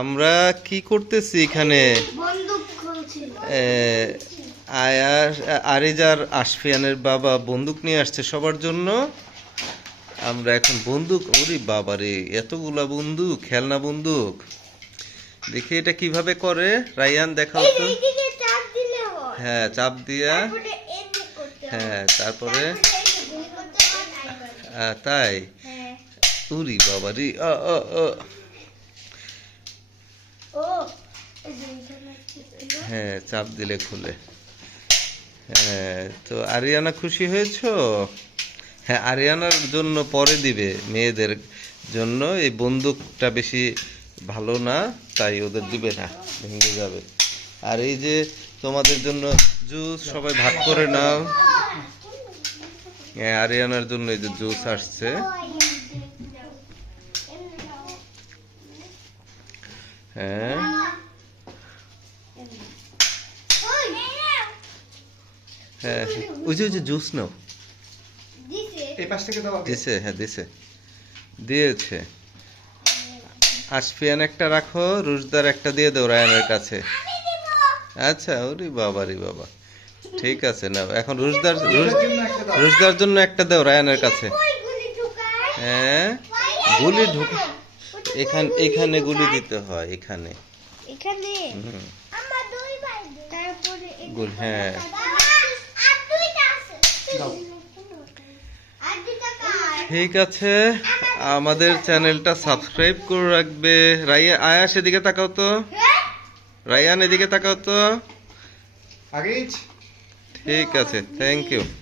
আমরা কি করতেছি এখানে? বন্দুক খুলছি। আরিজার আশফিয়ানের বাবা বন্দুক নিয়ে আসছে সবার জন্য। আমরা এখন বন্দুক, ওরে বাবা রে, এতগুলা বন্দুক, খেলনা বন্দুক। দেখি এটা কিভাবে করে, রায়ান দেখাও তো। এইদিকে চাপ দিলে হয়। হ্যাঁ, চাপ দিয়া। তারপরে এদিকে করতে হয়। হ্যাঁ, তারপরে তারপরে এই গুলি করতে হয়, তারপরে। তাই। হ্যাঁ। উরি বাবা রে, ও এই যে এখানে কি হলো? হ্যাঁ, চাপ দিলে খুলে। হ্যাঁ, তো আরিয়ানা খুশি হয়েছো? হ্যাঁ, আরিয়ানার জন্য পরে দিবে, মেয়েদের জন্য এই বন্দুকটা বেশি ভালো না, তাই ওদের দিবে না, ভেঙে যাবে। আর এই যে তোমাদের জন্য জুস, সবাই ভাগ করে নাও। হ্যাঁ, আরিয়ানার জন্য এই যে জুস আসছে। হ্যাঁ, হ্যাঁ, ওই যে জুস নাও। দিছে, হ্যাঁ দিছে, দিয়েছে। আশফিয়ান একটা রাখো, রুশদার একটা দিয়ে দাও রায়ানের কাছে। আচ্ছা, ওরে বাবা রে বাবা, ঠিক আছে নাও। এখন রুশদার জন্য একটা দাও রায়ানের কাছে। হ্যাঁ, গুলি ঢুকা, এখানে গুলি দিতে হয়, এখানে। এখানে হুম, আমার দুই ভাই, তারপরে গুলি, হ্যাঁ। আর দুইটা আছে। আর দুইটা কার? ঠিক আছে, আমাদের চ্যানেলটা সাবস্ক্রাইব করে রাখবে। আয়াস এদিকে তাকাও তো, রায়ান এদিকে তাকাও তো। ঠিক আছে, থ্যাংক ইউ।